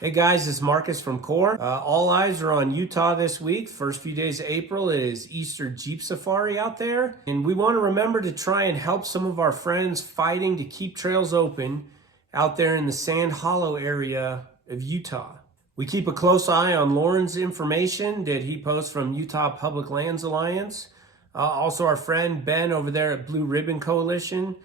Hey guys, it's Marcus from Core. All eyes are on Utah this week. First few days of April is Easter Jeep Safari out there. And we want to remember to try and help some of our friends fighting to keep trails open out there in the Sand Hollow area of Utah. We keep a close eye on Lauren's information that he posts from Utah Public Lands Alliance. Also our friend Ben over there at Blue Ribbon Coalition.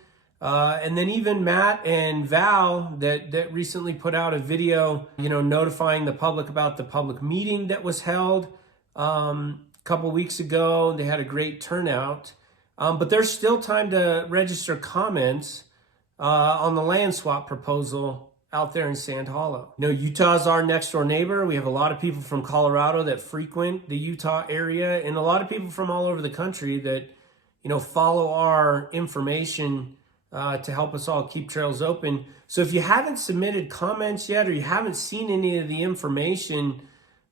And then even Matt and Val that recently put out a video, notifying the public about the public meeting that was held a couple weeks ago. They had a great turnout. But there's still time to register comments on the land swap proposal out there in Sand Hollow. Utah's our next door neighbor. We have a lot of people from Colorado that frequent the Utah area, and a lot of people from all over the country that, follow our information to help us all keep trails open. So if you haven't submitted comments yet, or you haven't seen any of the information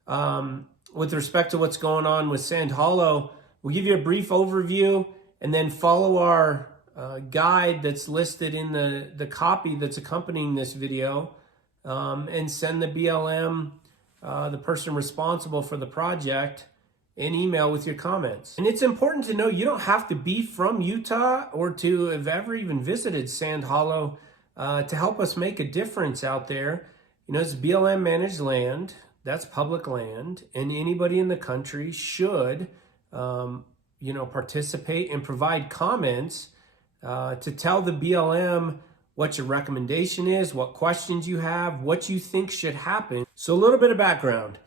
with respect to what's going on with Sand Hollow, we'll give you a brief overview and then follow our guide that's listed in the copy that's accompanying this video, and send the BLM, the person responsible for the project, an email with your comments. And it's important to know you don't have to be from Utah or to have ever even visited Sand Hollow to help us make a difference out there. It's BLM managed land, that's public land, and anybody in the country should, participate and provide comments to tell the BLM what your recommendation is, what questions you have, what you think should happen. So a little bit of background.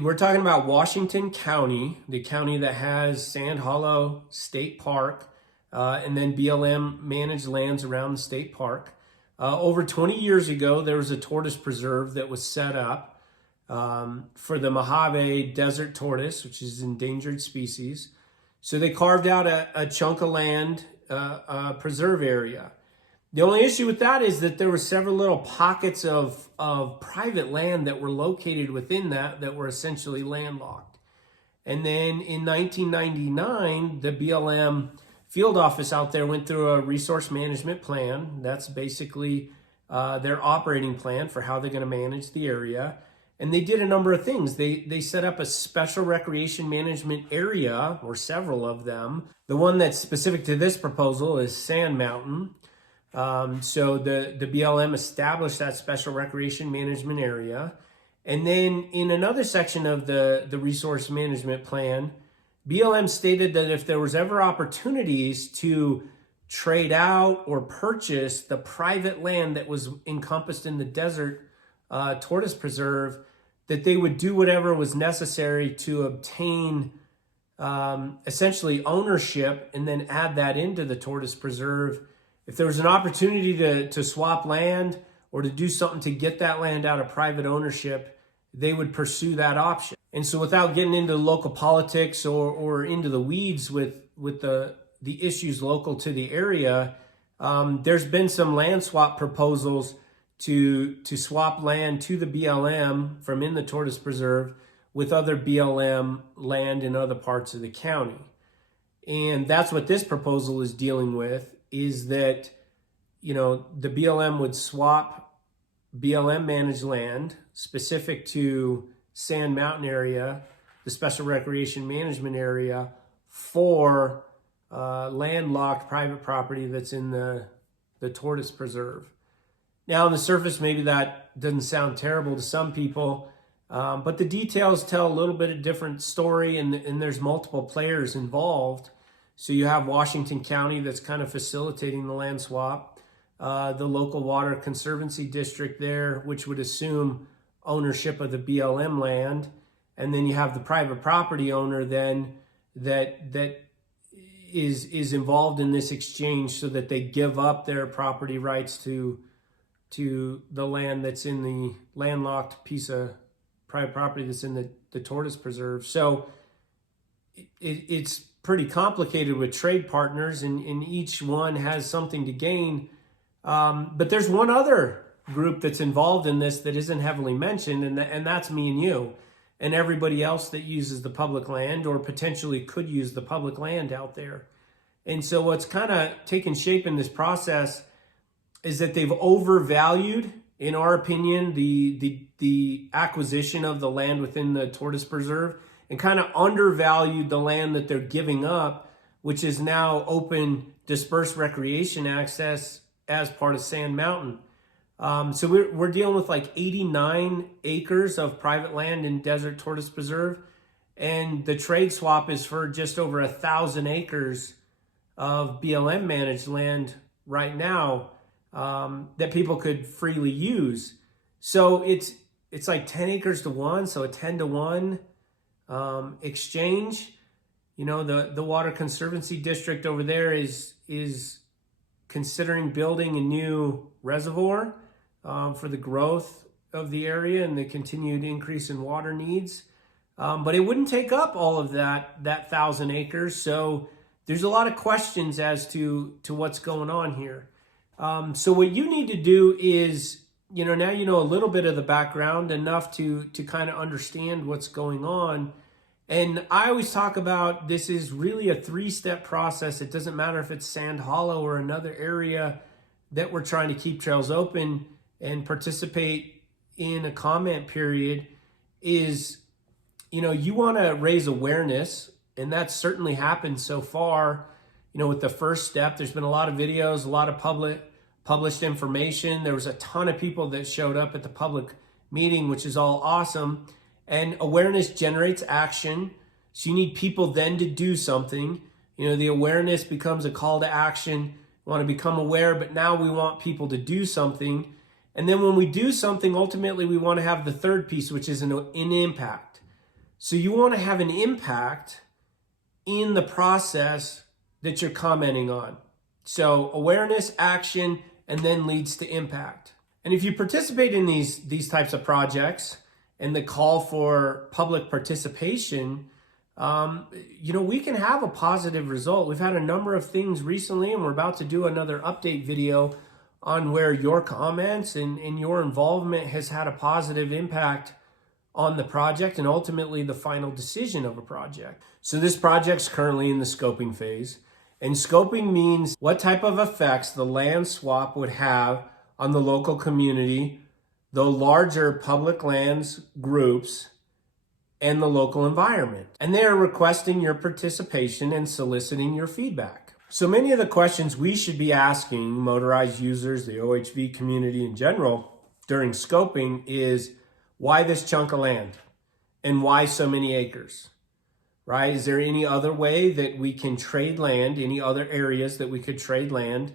We're talking about Washington County, the county that has Sand Hollow State Park, and then BLM managed lands around the state park. Over 20 years ago, there was a tortoise preserve that was set up for the Mojave desert tortoise, which is an endangered species. So they carved out a chunk of land, preserve area. The only issue with that is that there were several little pockets of private land that were located within that were essentially landlocked. And then in 1999, the BLM field office out there went through a resource management plan. That's basically their operating plan for how they're going to manage the area. And they did a number of things. They set up a special recreation management area, or several of them. The one that's specific to this proposal is Sand Mountain. So the BLM established that special recreation management area. And then in another section of the resource management plan, BLM stated that if there was ever opportunities to trade out or purchase the private land that was encompassed in the desert tortoise preserve, that they would do whatever was necessary to obtain essentially ownership and then add that into the tortoise preserve. If there was an opportunity to swap land or to do something to get that land out of private ownership, they would pursue that option. And so without getting into local politics or into the weeds with the issues local to the area, there's been some land swap proposals to swap land to the BLM from in the tortoise preserve with other BLM land in other parts of the county. And that's what this proposal is dealing with, is that, the BLM would swap BLM managed land specific to Sand Mountain area, the special recreation management area, for landlocked private property that's in the tortoise preserve. Now, on the surface, maybe that doesn't sound terrible to some people, but the details tell a little bit of different story, and there's multiple players involved. So you have Washington County that's kind of facilitating the land swap, the local water conservancy district there, which would assume ownership of the BLM land. And then you have the private property owner then that is involved in this exchange, so that they give up their property rights to the land that's in the landlocked piece of private property that's in the tortoise preserve. So it's pretty complicated with trade partners, and each one has something to gain. But there's one other group that's involved in this that isn't heavily mentioned, and that's me and you and everybody else that uses the public land or potentially could use the public land out there. And so what's kind of taken shape in this process is that they've overvalued in our opinion, the acquisition of the land within the Tortoise Preserve and kind of undervalued the land that they're giving up, which is now open dispersed recreation access as part of Sand Mountain. So we're dealing with like 89 acres of private land in Desert Tortoise Preserve, and the trade swap is for just over 1,000 acres of BLM managed land right now that people could freely use. So it's like 10 acres to 1, so a 10 to 1 exchange. You know, the Water Conservancy District over there is considering building a new reservoir for the growth of the area and the continued increase in water needs. But it wouldn't take up all of that 1,000 acres. So there's a lot of questions as to what's going on here. So what you need to do is, you know, now you know a little bit of the background, enough to kind of understand what's going on. And I always talk about this is really a 3-step process. It doesn't matter if it's Sand Hollow or another area that we're trying to keep trails open and participate in a comment period. Is, you know, you want to raise awareness, and that's certainly happened so far. You know, with the first step, there's been a lot of videos, a lot of published information. There was a ton of people that showed up at the public meeting, which is all awesome. And awareness generates action. So you need people then to do something. You know, the awareness becomes a call to action. We want to become aware, but now we want people to do something. And then when we do something, ultimately we want to have the third piece, which is an impact. So you want to have an impact in the process that you're commenting on. So awareness, action, and then leads to impact. And if you participate in these types of projects and the call for public participation, you know, we can have a positive result. We've had a number of things recently, and we're about to do another update video on where your comments and your involvement has had a positive impact on the project and ultimately the final decision of a project. So this project's currently in the scoping phase. And scoping means what type of effects the land swap would have on the local community, the larger public lands groups, and the local environment. And they are requesting your participation and soliciting your feedback. So many of the questions we should be asking motorized users, the OHV community in general, during scoping is, why this chunk of land? And why so many acres? Right? Is there any other way that we can trade land, any other areas that we could trade land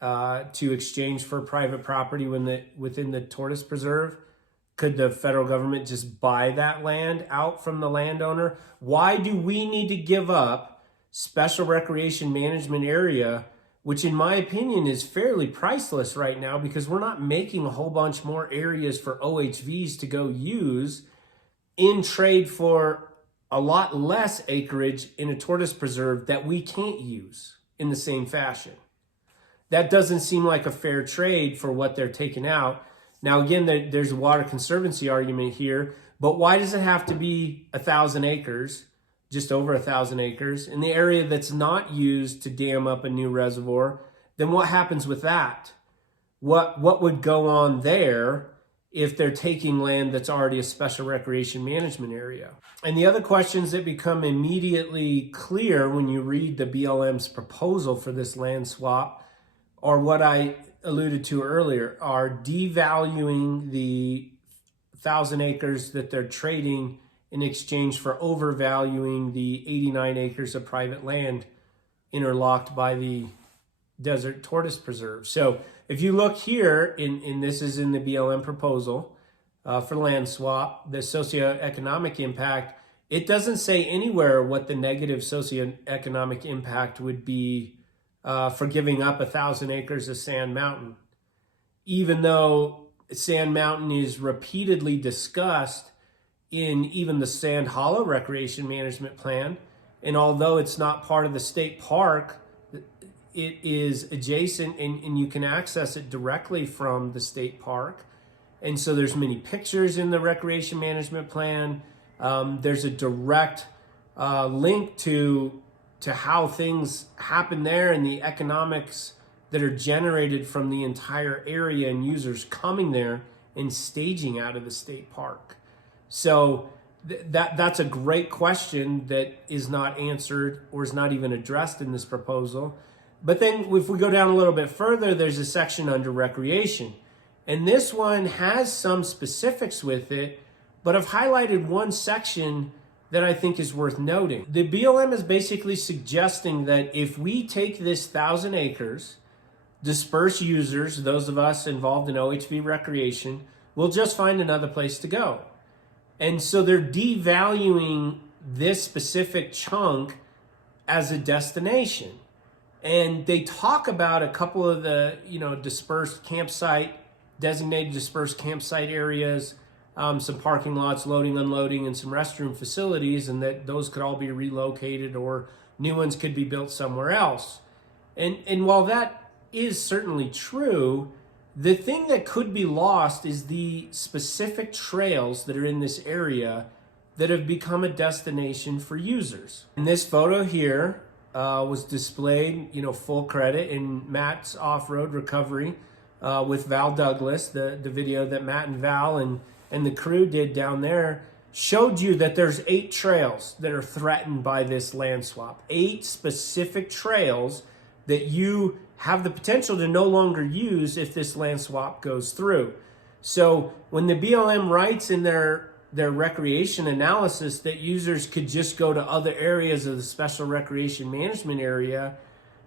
to exchange for private property within the Tortoise Preserve? Could the federal government just buy that land out from the landowner? Why do we need to give up special recreation management area, which in my opinion is fairly priceless right now, because we're not making a whole bunch more areas for OHVs to go use in trade for a lot less acreage in a Tortoise Preserve that we can't use in the same fashion. That doesn't seem like a fair trade for what they're taking out. Now, again, there's a Water Conservancy argument here, but why does it have to be 1,000 acres, just over 1,000 acres, in the area that's not used to dam up a new reservoir? Then what happens with that? What would go on there if they're taking land that's already a special recreation management area? And the other questions that become immediately clear when you read the BLM's proposal for this land swap are what I alluded to earlier, are devaluing the 1,000 acres that they're trading in exchange for overvaluing the 89 acres of private land interlocked by the Desert Tortoise Preserve. So if you look here, this is in the BLM proposal for land swap, the socioeconomic impact, it doesn't say anywhere what the negative socioeconomic impact would be for giving up 1,000 acres of Sand Mountain, even though Sand Mountain is repeatedly discussed in even the Sand Hollow Recreation Management Plan. And although it's not part of the state park, it is adjacent and you can access it directly from the state park. And so there's many pictures in the Recreation Management Plan. There's a direct link to how things happen there and the economics that are generated from the entire area and users coming there and staging out of the state park. So that's a great question that is not answered or is not even addressed in this proposal. But then if we go down a little bit further, there's a section under recreation. And this one has some specifics with it, but I've highlighted one section that I think is worth noting. The BLM is basically suggesting that if we take this 1,000 acres, disperse users, those of us involved in OHV recreation, we'll just find another place to go. And so they're devaluing this specific chunk as a destination. And they talk about a couple of the, dispersed campsite, designated dispersed campsite areas, some parking lots, loading, unloading, and some restroom facilities, and that those could all be relocated or new ones could be built somewhere else. And while that is certainly true, the thing that could be lost is the specific trails that are in this area that have become a destination for users. And this photo here was displayed, full credit in Matt's Off-Road Recovery with Val Douglas. The video that Matt and Val and the crew did down there showed you that there's 8 trails that are threatened by this land swap. 8 specific trails that you have the potential to no longer use if this land swap goes through. So when the BLM writes in their recreation analysis that users could just go to other areas of the special recreation management area,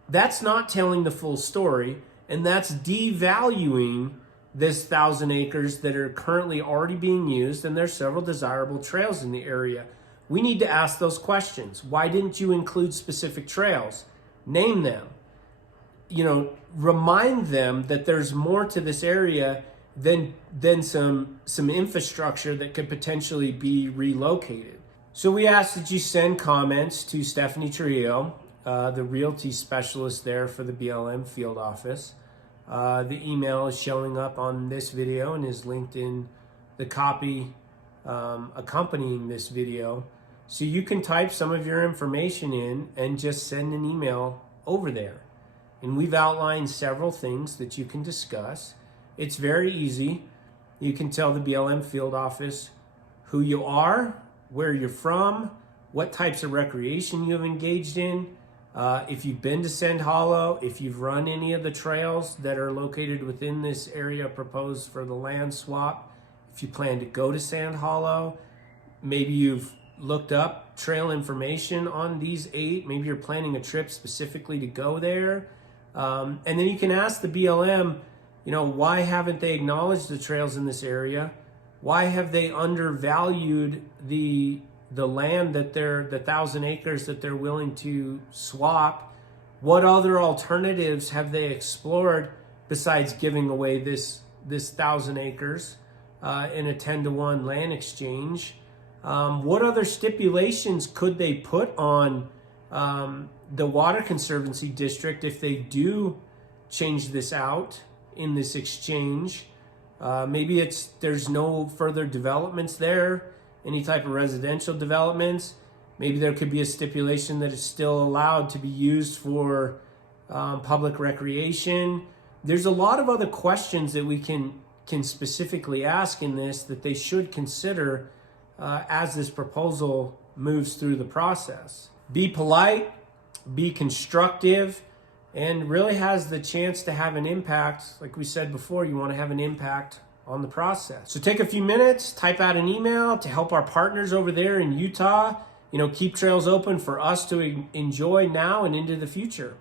that's not telling the full story, and that's devaluing this 1,000 acres that are currently already being used, and there's several desirable trails in the area. We need to ask those questions. Why didn't you include specific trails? Name them. Remind them that there's more to this area than some infrastructure that could potentially be relocated. So we ask that you send comments to Stephanie Trujillo, the realty specialist there for the BLM field office. The email is showing up on this video and is linked in the copy accompanying this video. So you can type some of your information in and just send an email over there. And we've outlined several things that you can discuss. It's very easy. You can tell the BLM field office who you are, where you're from, what types of recreation you've engaged in, if you've been to Sand Hollow, if you've run any of the trails that are located within this area proposed for the land swap, if you plan to go to Sand Hollow, maybe you've looked up trail information on these 8, maybe you're planning a trip specifically to go there. And then you can ask the BLM, why haven't they acknowledged the trails in this area? Why have they undervalued the land that the 1,000 acres that they're willing to swap? What other alternatives have they explored besides giving away this 1,000 acres in a 10-to-1 land exchange? What other stipulations could they put on the Water Conservancy District if they do change this out in this exchange? Maybe there's no further developments there, any type of residential developments. Maybe there could be a stipulation that it's still allowed to be used for public recreation. There's a lot of other questions that we can specifically ask in this that they should consider as this proposal moves through the process. Be polite, be constructive, and really has the chance to have an impact. Like we said before, you want to have an impact on the process. So take a few minutes, type out an email to help our partners over there in Utah, keep trails open for us to enjoy now and into the future.